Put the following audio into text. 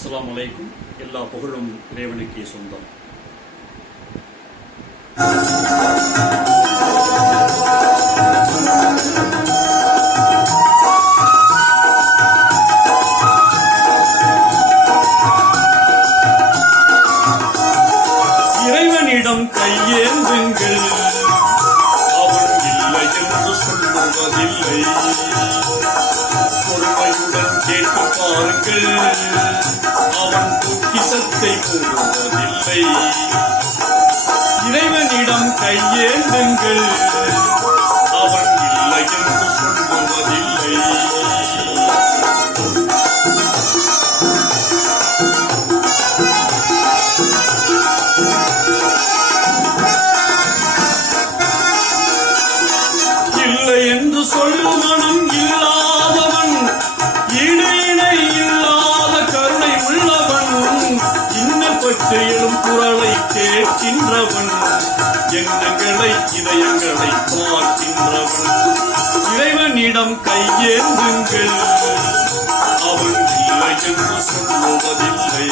அஸ்ஸலாமு அலைக்கும். எல்லா புகழும் இறைவனுக்கே சொந்தம். இறைவனிடம் கையேந்துங்கள், அவன் இல்லை என்று சொல்லுவதில்லை. பொறுமையுடன் கேட்டு பாருங்கள், அவன் பொக்கிஷத்தை மூடுவதில்லை. இறைவனிடம் கையேந்துங்கள், அவன் இல்லை என்று சொல்லுவதில்லை. இல்லை என்று சொல்லும் மனம் இல்லாதவன், ஈடு இணை இல்லாத கருணை உள்ளவன், இன்னப்பட்டு எழும் குரலை கேட்கின்றவன், எண்ணங்களை இதயங்களை பார்க்கின்றவன். இறைவனிடம் கையேந்துங்கள், அவன் இல்லை என்று சொல்லுவதில்லை.